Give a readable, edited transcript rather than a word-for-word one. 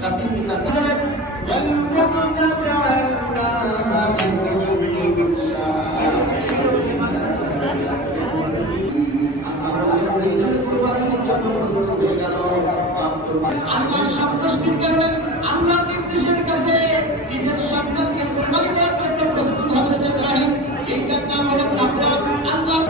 জাতির পিতা আল্লাহর সন্তুষ্টির কারণে আল্লাহর নির্দেশের কাছে নিজের সন্তানকে কুরবানি দেওয়ার জন্য প্রস্তুত হযরত ইব্রাহিম। এই নাম হলো তাকওয়া। আল্লাহ